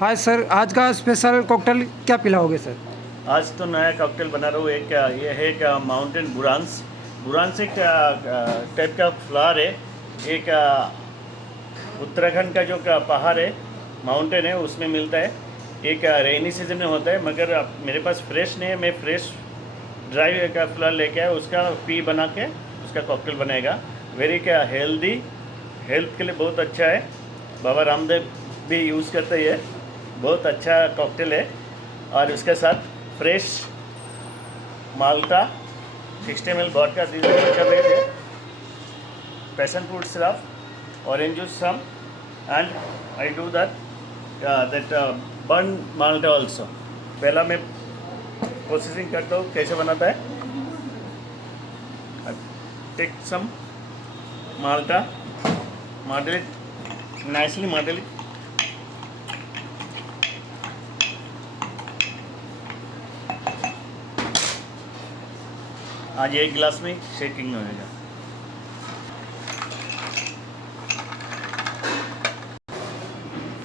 हाँ सर, आज का स्पेशल कॉकटेल क्या पिलाओगे सर? आज तो नया कॉकटेल बना रहा हूँ। एक ये है एक माउंटेन बुरांस। बुरांस एक टाइप का फ्लावर है। एक उत्तराखंड का जो पहाड़ है, माउंटेन है, उसमें मिलता है। एक रेनी सीजन में होता है, मगर मेरे पास फ्रेश नहीं है। मैं फ्रेश ड्राई का फ्लावर लेके आया, उसका पी बना के उसका कॉकटेल बनेगा। वेरी हेल्दी, हेल्थ के लिए बहुत अच्छा है। बाबा रामदेव भी यूज़ करते हैं। बहुत अच्छा कॉकटेल है। और उसके साथ फ्रेश माल्टा 60 ml वोडका कर रहे थे, passion fruit syrup, orange juice some, and I do that burn malta also. पहला मैं प्रोसेसिंग करता हूँ कैसे बनाता है। Take some malta, moderate, nicely moderate. आज एक गिलास में शेकिंग होएगा।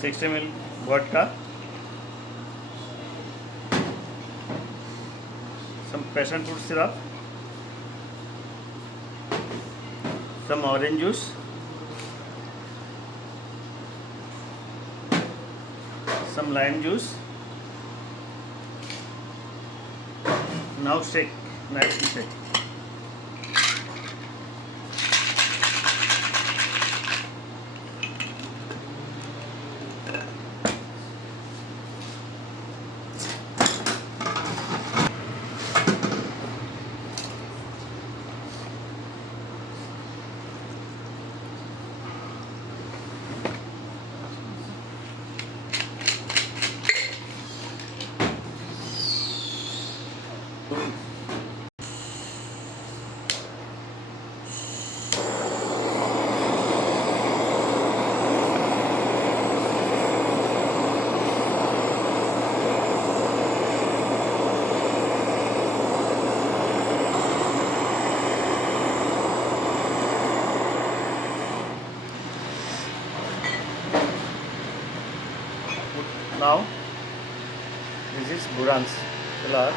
$60 ml vodka, some passion fruit syrup, some orange juice, some lime juice. Now shake, nicely shake. Now this is Buransh flour.